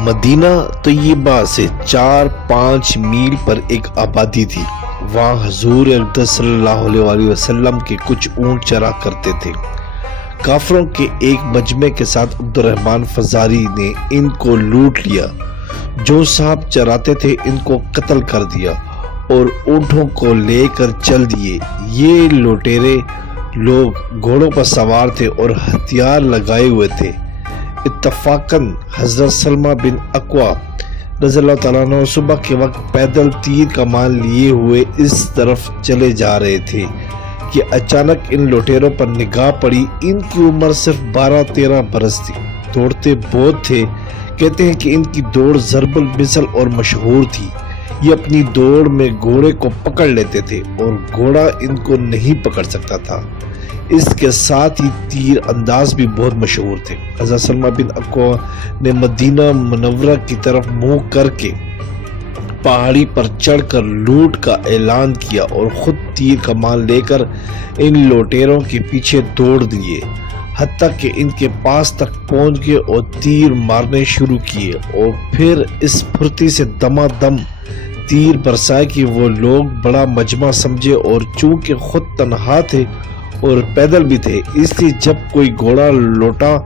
مدینہ طیبہ سے 4-5 میل پر ایک آبادی تھی۔ وہاں حضور اقدس صلی اللہ علیہ وسلم کے کچھ اونٹ چرا کرتے تھے۔ کافروں کے ایک مجمع کے ساتھ عبد الرحمن فزاری نے ان کو لوٹ لیا۔ جو صاحب چراتے تھے ان کو قتل کر دیا اور اونٹوں کو لے کر چل دیے۔ یہ لوٹیرے لوگ گھوڑوں پر سوار تھے اور ہتھیار لگائے ہوئے تھے۔ اتفاقاً حضرت سلمہ بن اکوع رضی اللہ تعالیٰ عنہ صبح کے وقت پیدل تیر کمان لیے ہوئے اس طرف چلے جا رہے تھے کہ اچانک ان لوٹیروں پر نگاہ پڑی۔ ان کی عمر صرف 12-13 برس تھی۔ دوڑتے بہت تھے۔ کہتے ہیں کہ ان کی دوڑ ضرب المثل اور مشہور تھی۔ یہ اپنی دوڑ میں گھوڑے کو پکڑ لیتے تھے اور گھوڑا ان کو نہیں پکڑ سکتا تھا۔ اس کے ساتھ ہی تیر انداز بھی بہت مشہور تھے۔ حضرت سلمہ بن اکوع نے مدینہ منورہ کی طرف منہ کر کے پہاڑی پر چڑھ کر لوٹ کا اعلان کیا اور خود تیر کمان لے کر ان لوٹیروں کے پیچھے دوڑ دیے، حتیٰ کہ ان کے پاس تک پہنچ گئے اور تیر مارنے شروع کیے اور پھر اس پھرتی سے دمادم تیر برسائے کہ وہ لوگ بڑا مجمع سمجھے، اور چونکہ خود تنہا تھے اور پیدل بھی تھے، اس لیے جب کوئی گھوڑا لوٹا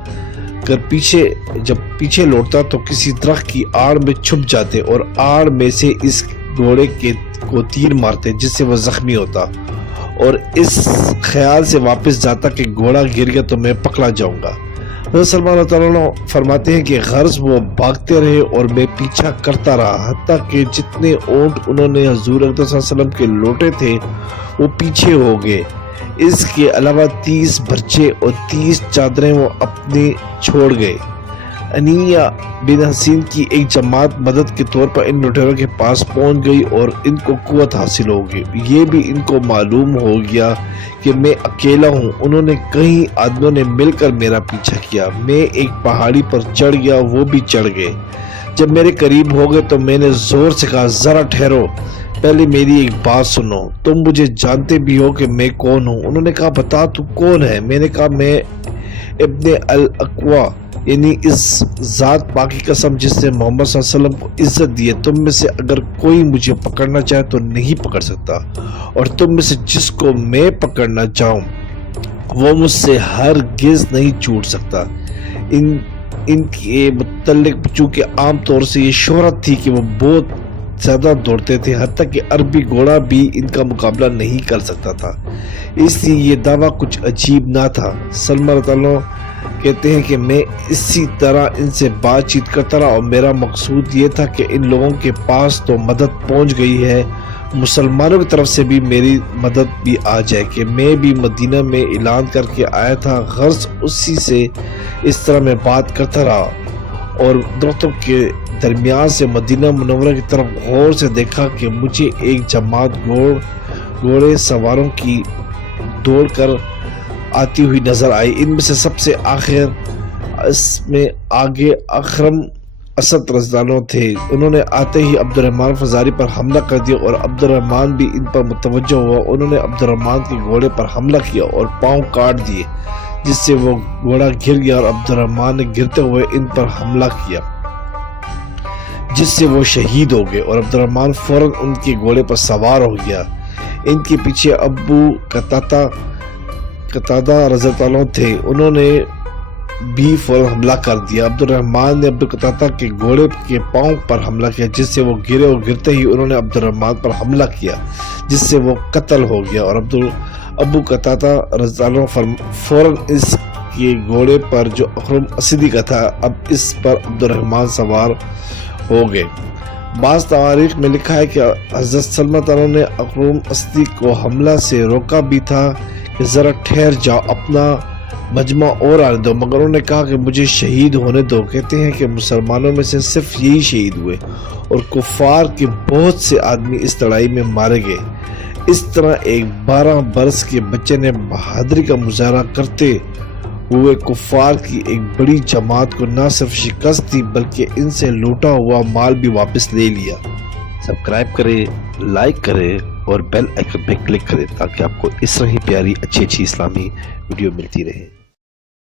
کر پیچھے لوٹتا تو کسی درخت کی آڑ میں چھپ جاتے اور آڑ میں سے اس گھوڑے کو تیر مارتے جس سے وہ زخمی ہوتا، اور اس خیال سے واپس جاتا کہ گھوڑا گر گیا تو میں پکڑا جاؤں گا۔ حضرت سلمہ اللہ تعالیٰ عنہ فرماتے ہیں کہ غرض وہ بھاگتے رہے اور میں پیچھا کرتا رہا، حتیٰ کہ جتنے اونٹ انہوں نے حضور اقدس صلی اللہ علیہ وسلم کے لوٹے تھے وہ پیچھے ہو گئے۔ اس کے علاوہ 30 برچے اور 30 چادریں وہ اپنے چھوڑ گئے۔ انیہ بن حسین کی ایک جماعت مدد کے طور پر ان لوٹیروں کے پاس پہنچ گئی اور ان کو قوت حاصل ہو گئی۔ یہ بھی ان کو معلوم ہو گیا کہ میں اکیلا ہوں۔ انہوں نے کئی آدمیوں نے مل کر میرا پیچھا کیا۔ میں ایک پہاڑی پر چڑھ گیا، وہ بھی چڑھ گئے۔ جب میرے قریب ہو گئے تو میں نے زور سے کہا، ذرا ٹھہرو، پہلے میری ایک بات سنو، تم مجھے جانتے بھی ہو کہ میں کون ہوں؟ انہوں نے کہا، بتا تو کون ہے؟ میں نے کہا، میں ابن الاکوع، یعنی اس ذات پاک کی قسم جس نے محمد صلی اللہ علیہ وسلم کو عزت دی ہے، تم میں سے اگر کوئی مجھے پکڑنا چاہے تو نہیں پکڑ سکتا، اور تم میں سے جس کو میں پکڑنا چاہوں وہ مجھ سے ہرگز نہیں چھوٹ سکتا۔ ان کے متعلق چونکہ عام طور سے یہ شہرت تھی کہ وہ بہت زیادہ دوڑتے تھے، حتیٰ کہ عربی گھوڑا بھی ان کا مقابلہ نہیں کر سکتا تھا، اس لیے یہ دعویٰ کچھ عجیب نہ تھا۔ سلمہ رضی اللہ عنہ کہتے ہیں کہ میں اسی طرح ان سے بات چیت کرتا رہا اور میرا مقصود یہ تھا کہ ان لوگوں کے پاس تو مدد پہنچ گئی ہے، مسلمانوں کی طرف سے بھی میری مدد بھی آ جائے کہ میں بھی مدینہ میں اعلان کر کے آیا تھا۔ غرض اسی سے اس طرح میں بات کرتا رہا اور درختوں کے درمیان سے مدینہ منورہ کی طرف غور سے دیکھا کہ مجھے ایک جماعت گھوڑے سواروں کی دوڑ کر آتی ہوئی نظر آئی۔ ان میں سے سب سے آخر اس میں آگے اکرم اسد رضی اللہ عنہ تھے۔ انہوں نے آتے ہی عبد الرحمن فزاری پر حملہ کر دیا اور عبد الرحمن بھی ان پر متوجہ ہوا۔ انہوں نے عبد الرحمن کے گھوڑے پر حملہ کیا اور پاؤں کاٹ دیے، جس سے وہ گھوڑا گر گیا، اور عبد الرحمن نے گرتے ہوئے ان پر حملہ کیا جس سے وہ شہید ہو گئے، اور عبد الرحمن فوراً ان کے گھوڑے پر سوار ہو گیا۔ ان کے پیچھے ابو قتادہ رضی اللہ عنہ تھے، انہوں نے بھی فوراً حملہ کر دیا۔ عبد الرحمن نے ابو قتادہ کے گھوڑے کے پاؤں پر حملہ کیا جس سے وہ گرے، اور گرتے ہی انہوں نے عبد الرحمن پر حملہ کیا جس سے وہ قتل ہو گیا، اور ابو قتادہ رضی اللہ عنہ فوراً اس کے گھوڑے پر جو اکرم اسدی کا تھا، اب اس پر عبد الرحمن سوار ہو گئے۔ بعض تواریخ میں لکھا ہے کہ حضرت سلمہ تعالیٰ نے اکرم اسدی کو حملہ سے روکا بھی تھا کہ ذرا ٹھہر جاؤ، اپنا مجمع اور آنے دو، مگر انہوں نے کہا کہ مجھے شہید ہونے دو۔ کہتے ہیں کہ مسلمانوں میں سے صرف یہی شہید ہوئے اور کفار کے بہت سے آدمی اس لڑائی میں مارے گئے۔ اس طرح ایک 12 برس کے بچے نے بہادری کا مظاہرہ کرتے ہوئے کفار کی ایک بڑی جماعت کو نہ صرف شکست دی بلکہ ان سے لوٹا ہوا مال بھی واپس لے لیا۔ سبسکرائب کریں، لائک کریں اور بیل آئیکن پہ کلک کریں تاکہ آپ کو اس طرح ہی پیاری اچھی اسلامی ویڈیو ملتی رہے۔